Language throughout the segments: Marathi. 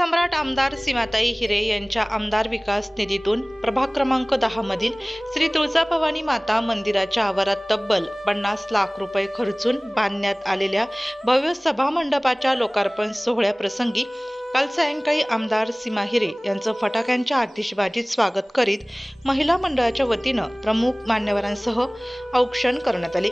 सम्राट आमदार सीमाताई हिरे यांच्या आमदार विकास निधीतून प्रभाग क्रमांक दहा मधील श्री तुळजाभवानी माता मंदिराच्या आवारात तब्बल पन्नास लाख रुपये खर्चून बांधण्यात आलेल्या भव्य सभामंडपाच्या लोकार्पण सोहळ्याप्रसंगी काल सायंकाळी आमदार सीमा हिरे यांचं फटाक्यांच्या आतिषबाजीत स्वागत करीत महिला मंडळाच्या वतीनं प्रमुख मान्यवरांसह औक्षण करण्यात आले.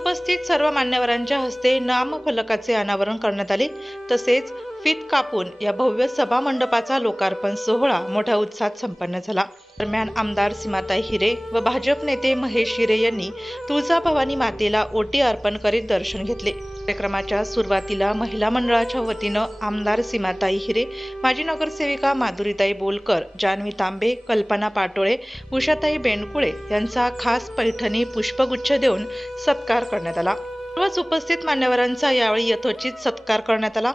उपस्थित सर्व मान्यवरांच्या हस्ते नामफलकाचे अनावरण करण्यात आले. तसेच फीत कापून या भव्य सभा मंडपाचा लोकार्पण सोहळा मोठ्या उत्साहात संपन्न झाला. दरम्यान आमदार सीमाताई हिरे व भाजप नेते महेश हिरे यांनी तुळजाभवानी मातेला ओटी अर्पण करीत दर्शन घेतले. कार्यक्रमाच्या सुरुवातीला महिला मंडळाच्या वतीनं आमदार सीमाताई हिरे माजी नगरसेविका माधुरीताई बोलकर जान्हवी तांबे कल्पना पाटोळे उषाताई बेंडकुळे यांचा खास पैठणी पुष्पगुच्छ देऊन सत्कार करण्यात आला. सर्वच उपस्थित मान्यवरांचा यावेळी यथोचित सत्कार करण्यात आला.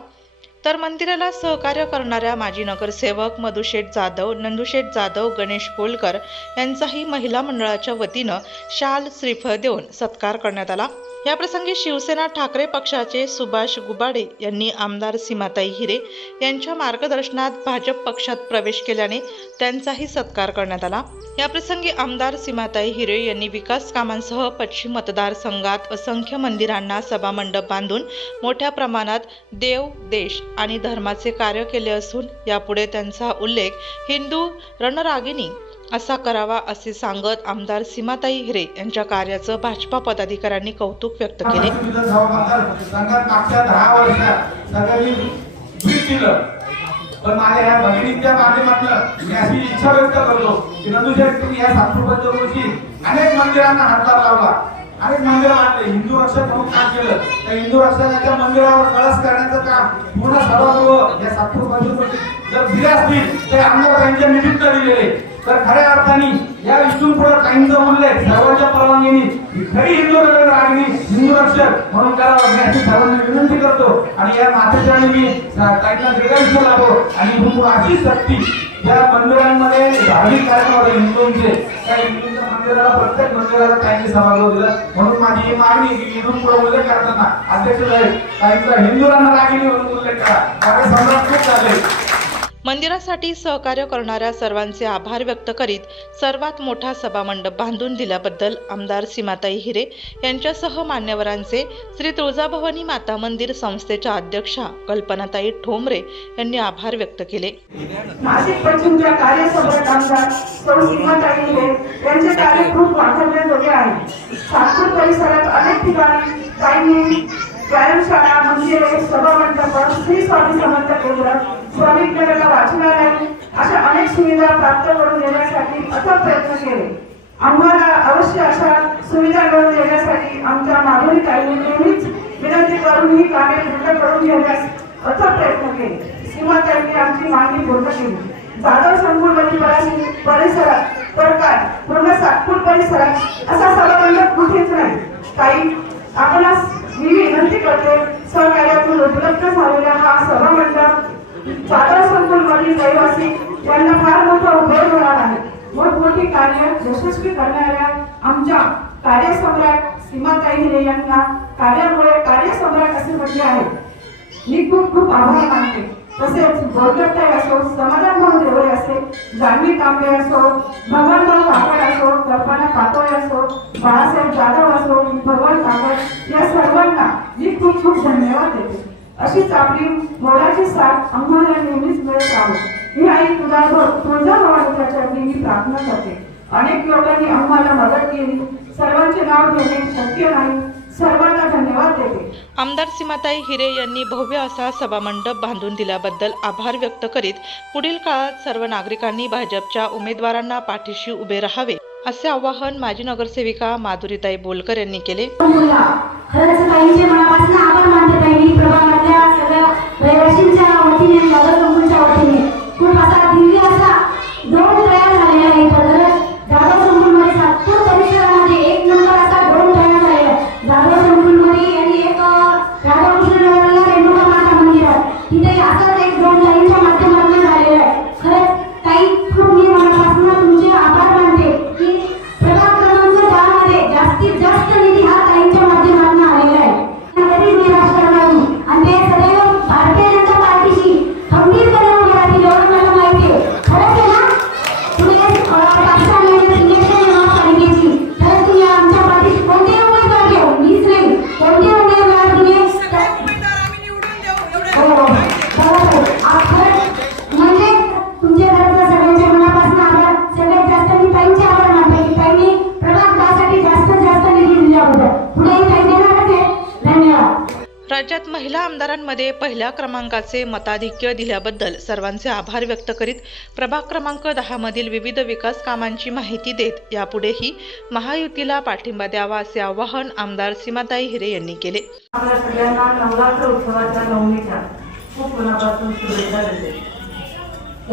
तर मंदिराला सहकार्य करणाऱ्या माजी नगरसेवक मधुशेठ जाधव नंदुशेठ जाधव गणेश कोलकर यांचाही महिला मंडळाच्या वतीनं शाल श्रीफळ देऊन सत्कार करण्यात आला. याप्रसंगी शिवसेना ठाकरे पक्षाचे सुभाष गुबाडे यांनी आमदार सीमाताई हिरे यांच्या मार्गदर्शनात भाजप पक्षात प्रवेश केल्याने त्यांचाही सत्कार करण्यात आला. याप्रसंगी आमदार सीमाताई हिरे यांनी विकास कामांसह पश्चिम मतदारसंघात असंख्य मंदिरांना सभामंडप बांधून मोठ्या प्रमाणात देव देश आणि धर्माचे कार्य केले असून यापुढे त्यांचा उल्लेख हिंदू रणरागिणी असा करावा असे सांगत आमदार सीमाताई हिरे यांच्या कार्याचं भाजपा पदाधिकाऱ्यांनी कौतुक व्यक्त केले. पण माझ्या ह्या भगिनीच्या मी अशी इच्छा व्यक्त करतो की नंदुशेठ या अनेक मंदिरांना हातभार लावला. अनेक मंदिर बांधले हिंदू रक्षक म्हणून काम केलं. त्या हिंदू रक्षकाच्या मंदिरावर कळस करण्याचं काम पूर्ण सभागृह या सातपूर जर दिले असतील ते आमदार त्यांच्या निमित्त दिलेले. तर खऱ्या अर्थाने या इथून पुढे काहींचा उल्लेख सर्वांच्या परवानगीने खरी हिंदू नगर रागिनी हिंदू रक्षक म्हणून करावा मी अशी सर्वांना विनंती करतो आणि या मातेच्या मी काहींना दीर्घायुष्य लाभो आणि इथून अशी सक्ती या मंदिरांमध्ये धार्मिक कार्यक्रम हिंदूंचे त्या हिंदूंच्या मंदिराला प्रत्येक मंदिराला काहींनी समारोह दिला. म्हणून माझी ही मागणी की इथून पुढे उल्लेख करताना अध्यक्ष साहेब काहींचा हिंदूंना रागिनी म्हणून उल्लेख करा. कारण सम्राट खूप झाले. मंदिरासाठी सहकार्य करणाऱ्या सर्वांचे आभार व्यक्त करीत सर्वात मोठा सभामंडप बांधून दिल्याबद्दल आमदार सीमाताई हिरे यांच्यासह मान्यवरांचे श्री तुळजाभवानी माता मंदिर संस्थेच्या अध्यक्षा कल्पनाताई ठोंबरे यांनी आभार व्यक्त केले. नाशिक पश्चिमच्या कार्यसम्राट आमदार सीमाताई हिरे यांचे कार्य खूप वाखाणण्याजोगे आहे. सातपूर परिसरात अनेक ठिकाणी काहींनी व्यायामशाळा मंदिरे सभामंडप श्री स्वामी समर्थ केंद्र स्वामी वाचणार नाही. अशा अनेक सुविधा प्राप्त करून देण्यासाठी अथक प्रयत्न केले. आम्हाला अवश्य अशा सुविधा मिळवून देण्यासाठी आमच्या माधुरी ताईने नेहमीच विनंती करून ही कामे पूर्ण करून घेण्यास अथक प्रयत्न केले. सीमाताईंनी आमची मागणी पूर्ण केली. जाधव संकुलवती परिसरात तर काय पूर्ण सातपूर परिसरात असा सभामंडप कुठेच नाही. काही आपणास मी विनंती करते सहकार्यातून उपलब्ध झालेला हा सभामंडप जाधव संकुलमधील रहिवासी यांना फार मोठा उपयोग होणार आहे. मोठमोठी कार्य यशस्वी करणाऱ्या आमच्या कार्यसम्राट सीमाताई हिरे यांना कार्यामुळे कार्यसम्राट असे म्हटले आहे. मी खूप खूप आभार मानते. तसेच बोलगट्टाई असो समाधान भाऊ देवळे असे जान्हवी तांबे असो भगवान भाऊ काकड असो कल्पना पाटोळे असो बाळासाहेब जाधव असो भगवान काकड या सर्वांना मी खूप खूप धन्यवाद देते. अशीच आपली मोलाची साथ आम्हाला नेहमीच मिळत राहो ही आई तुझा तुळजाभवानीच्या मी प्रार्थना करते. अनेक लोकांनी आम्हाला मदत केली. सर्वांचे नाव घेणे शक्य नाही. सर्वांना धन्यवाद देते. आमदार सीमाताई हिरे यांनी भव्य असा सभामंडप बांधून दिल्याबद्दल आभार व्यक्त करीत पुढील काळात सर्व नागरिकांनी भाजपच्या उमेदवारांना पाठीशी उभे राहावे असे आवाहन माजी नगरसेविका माधुरीताई बोलकर यांनी केले. तिथे असाच एक राज्यात महिला आमदारांमध्ये पहिल्या क्रमांकाचे मताधिक्य दिल्याबद्दल सर्वांचे आभार व्यक्त करीत प्रभाग क्रमांक दहा मधील विविध विकास कामांची माहिती देत यापुढेही महायुतीला पाठिंबा द्यावा असे आवाहन आमदार सीमाताई हिरे यांनी केले. आपल्या सगळ्यांना नवरात्र उत्सवाच्या नवमीच्या खूप मनापासून शुभेच्छा देते.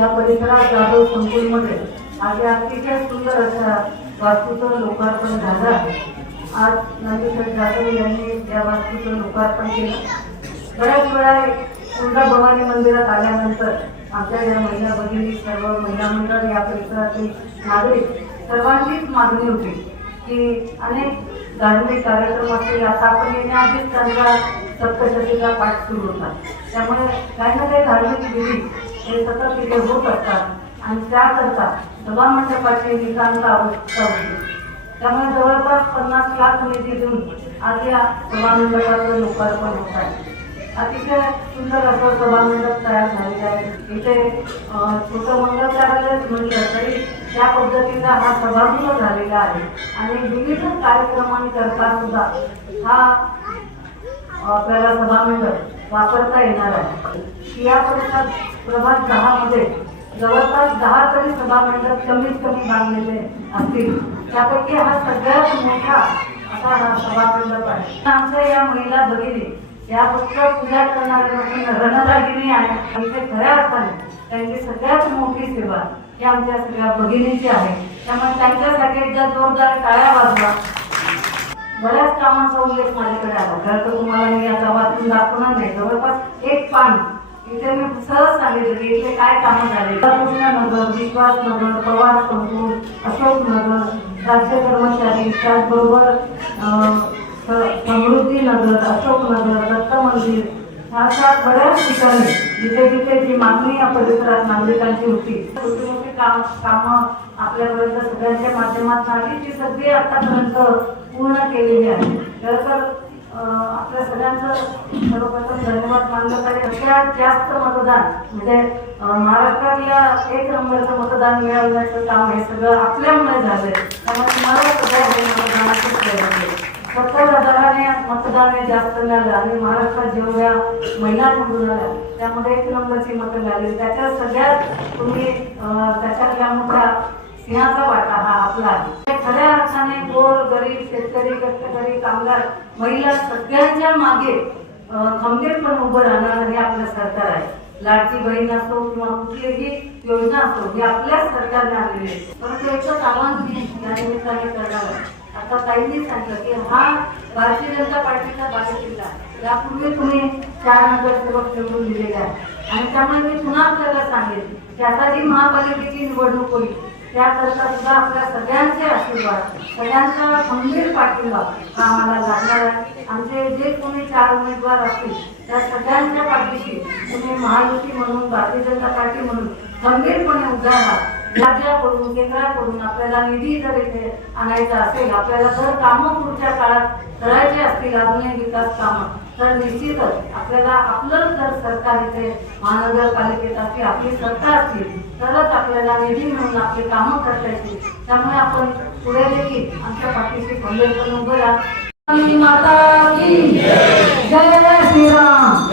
या परिसरात जाधव संकुलमध्ये आज अतिशय सुंदर अशा वास्तूचं लोकार्पण झालं आहे. आज नंदीकर जाधव यांनी या वास्तूचं लोकार्पण केलं. बऱ्याच वेळा तुळजा भवानी मंदिरात आल्यानंतर आमच्या या महिला भगिनी सर्व महिला मंडळ या परिसरातील नागरिक सर्वांचीच मागणी होती की अनेक धार्मिक कार्यक्रम असतील आता आपण येण्याआधीच त्यांचा सप्तशतीचा पाठ सुरू होता. त्यामुळे काही ना काही धार्मिक विधी हे सतत तिथे होत असतात आणि त्याकरता सभामंडपाची नितांत आवश्यकता होती. त्यामुळे लाख निधी देऊन आज या लोकार्पण होत आहे. अतिशय सुंदर असं सभामंडप तयार झालेलं आहे. इथे छोटं मंगल कार्यालयच म्हटलं तरी त्या पद्धतीचा हा सभागृह झालेला आहे. आणि विविध कार्यक्रमांकरता सुद्धा हा आपल्याला सभामंडप वापरता येणार आहे. या परिसरात प्रभाग दहामध्ये जवळपास दहा तरी सभामंडप कमीत कमी बांधलेले असतील. त्यापैकी हा सगळ्यात मोठा असा हा सभामंडप आहे. आमच्या या महिला भगिनी या फक्त पूजा करणाऱ्या नसून आहे. ते खऱ्या अर्थाने त्यांची सगळ्यात मोठी सेवा ही आमच्या सगळ्या भगिनीची आहे. त्यामुळे त्यांच्यासाठी एकदा जोरदार टाळ्या वाजवा. बऱ्याच कामांचा उल्लेख माझ्याकडे आला. खरं तर तुम्हाला मी आता वाचून दाखवणार नाही. जवळपास एक पान इथे मी सहज सांगितलं की इथे काय कामं झाले. नगर विश्वास नगर पवार संकुल अशोक नगर राज्य कर्मचारी त्याचबरोबर अं, अशोकनगर समृद्धी नगर अशोक नगर दत्त मंदिर अशा बऱ्याच ठिकाणी जिथे जिथे जी मागणी या परिसरात नागरिकांची होती छोटी मोठी काम कामं आपल्यापर्यंत सगळ्यांच्या माध्यमात झाली ती सगळी आतापर्यंत पूर्ण केलेली आहे. खरं तर सगळ्यांचं सर्वप्रथम धन्यवाद मानलं पाहिजे. सगळ्यात जास्त मतदान म्हणजे महाराष्ट्रातल्या एक नंबरचं मतदान मिळवण्याचं काम हे सगळं आपल्यामुळे झालंय. त्यामुळे तुम्हाला सगळ्या हे मतदानाचं सत्तर हजाराने मतदान हे जास्त मिळालं आणि महाराष्ट्रात जेवढ्या महिला निवडून आल्या त्यामध्ये एक नंबरची मतं मिळाली त्याच्या सगळ्यात तुम्ही त्याच्यातल्या मोठ्या सिंहाचा वाटा हा आपला आहे. खऱ्या अर्थाने गोर गरीब शेतकरी कष्टकरी कामगार महिला सगळ्यांच्या मागे अं, खंबीरपणे उभं राहणार हे आपलं सरकार आहे. लाडकी बहीण असो किंवा कुठलीही योजना असो ही आपल्याच सरकारने आलेली आहे. परंतु एकच आव्हान मी या निमित्ताने करणार आता ताईंनी सांगितलं की हा भारतीय जनता पार्टीचा बालेकिल्ला आहे. यापूर्वी तुम्ही चार नगरसेवक निवडून दिलेले आहे आणि त्यामुळे मी पुन्हा आपल्याला सांगेन की आता जी महापालिकेची निवडणूक होईल त्याकरता सुद्धा आपल्या सगळ्यांचे आशीर्वाद सगळ्यांचा खंबीर पाठिंबा हा आम्हाला लागणार आहे. आमचे जे कोणी चार उमेदवार असतील त्या सगळ्यांच्या पाठीशी तुम्ही महायुती म्हणून भारतीय जनता पार्टी म्हणून खंबीरपणे उभ्या आहात राज्याकडून केंद्राकडून आपल्याला निधी जर इथे आणायचा असेल आपल्याला जर कामं पुढच्या काळात करायचे असतील अजूनही विकास कामं तर निश्चितच आपल्याला आपलं जर सरकार इथे महानगरपालिकेत असली आपली सरकार असतील तरच आपल्याला निधी मिळून आपली कामं करता येतील. त्यामुळे आपण पुढे देखील आमच्या पाठीशी खंबीरपणे उभं राहा. माता की जय श्रीराम.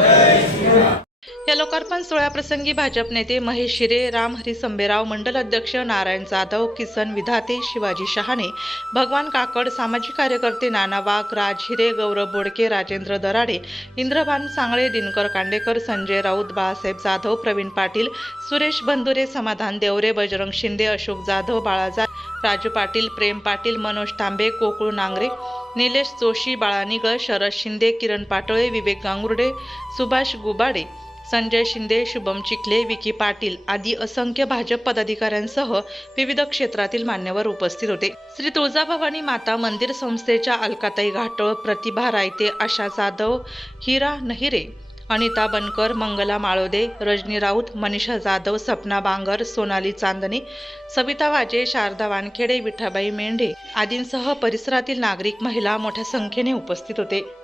या लोकार्पण सोहळ्याप्रसंगी भाजप नेते महेश शिरे रामहरी संबेराव मंडल अध्यक्ष नारायण जाधव किसन विधाते शिवाजी शहाणे भगवान काकड सामाजिक कार्यकर्ते नाना वाघ राज हिरे गौरव बोडके राजेंद्र दराडे इंद्रभान सांगळे दिनकर कांडेकर संजय राऊत बाळासाहेब जाधव प्रवीण पाटील सुरेश बंधुरे समाधान देवरे बजरंग शिंदे अशोक जाधव बाळाजा राजू पाटील प्रेम पाटील मनोज तांबे कोकुळ नांगरे निलेश जोशी बाळानिगळ शरद शिंदे किरण पाटोळे विवेक गांगुर्डे सुभाष गुबाडे संजय शिंदे शुभम चिखले विकी पाटील आदी असंख्य भाजप पदाधिकाऱ्यांसह विविध क्षेत्रातील मान्यवर उपस्थित होते. श्री तुळजाभवानी माता मंदिर संस्थेच्या अलकाताई घाटोळ प्रतिभा रायते आशा जाधव हिरा नहिरे अनिता बनकर मंगला माळोदे रजनी राऊत मनीषा जाधव सपना बांगर सोनाली चांदणे सविता वाजे शारदा वानखेडे विठाबाई मेंढे आदींसह परिसरातील नागरिक महिला मोठ्या संख्येने उपस्थित होते.